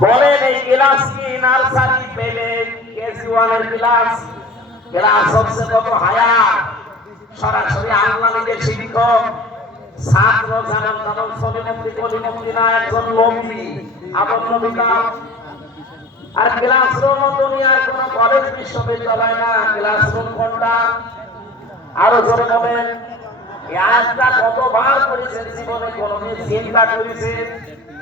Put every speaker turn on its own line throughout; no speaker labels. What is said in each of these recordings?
বলেন এই কি? নার্সারি পেলে কেজি ওয়ানের ক্লাস। ক্লাস হচ্ছে কত হায়া। সরাসরি আর দুনিয়ার কলেজ না। আরও জোরে বলেন। কতবার করেছেন? জীবনে কোনদিন চিন্তা করেছেন?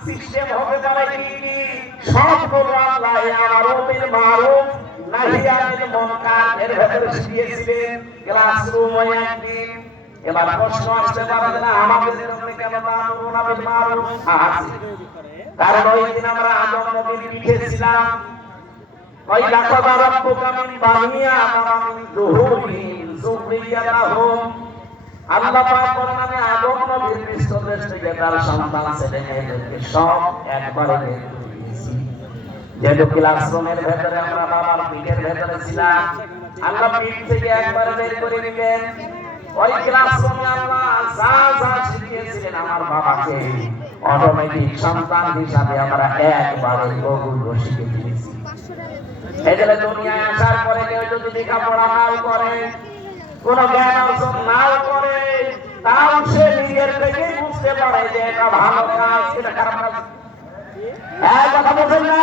সিস্টেম হবে পারে কি? কি সবগুলো আল্লাহ এই আমার রবির মারুফ নাহিয়ানিল মুনকার এর ভেতরে শিখিয়েছিলেন ক্লাসরুম একদিন। এবার প্রশ্ন আসতে পারে না আমাদের জন্য কেন তামরুনা বিল মারুফ কারণ ওই দিন আমরা আদম নবীর পিঠে ছিলাম ওই লাকাদা রাব্বুকা মিন বানিয়া মিন যুহুরিহিম যুররিয়াতাহুম আল্লাহ পাক বলেন আদম নবীর পৃষ্ঠদেশ থেকে তার সন্তান ছেলে মেয়েদেরকে সব একবারে বের করে দিয়েছি। যেহেতু ক্লাসরুমের ভেতরে আমরা বাবার পিঠের ভেতরে ছিলাম, আল্লাহ পিঠ থেকে একবারে বের করে দিলেন। ওই ক্লাসরুমে আল্লাহ যা যা শিখিয়েছিলেন আমার বাবাকে অটোমেটিক সন্তান হিসাবে আমরা একবারে ওগুলো শিখে দিয়েছি এই দুনিয়ায় আসার পরে কেউ যদি লেখাপড়া নাও করে, কোন জ্ঞান অর্জন নাও করে তাও সে নিজের থেকে বুঝতে পারে যে এটা ভালো কাজ সেটা খারাপ কাজ। কথা বলছেন না?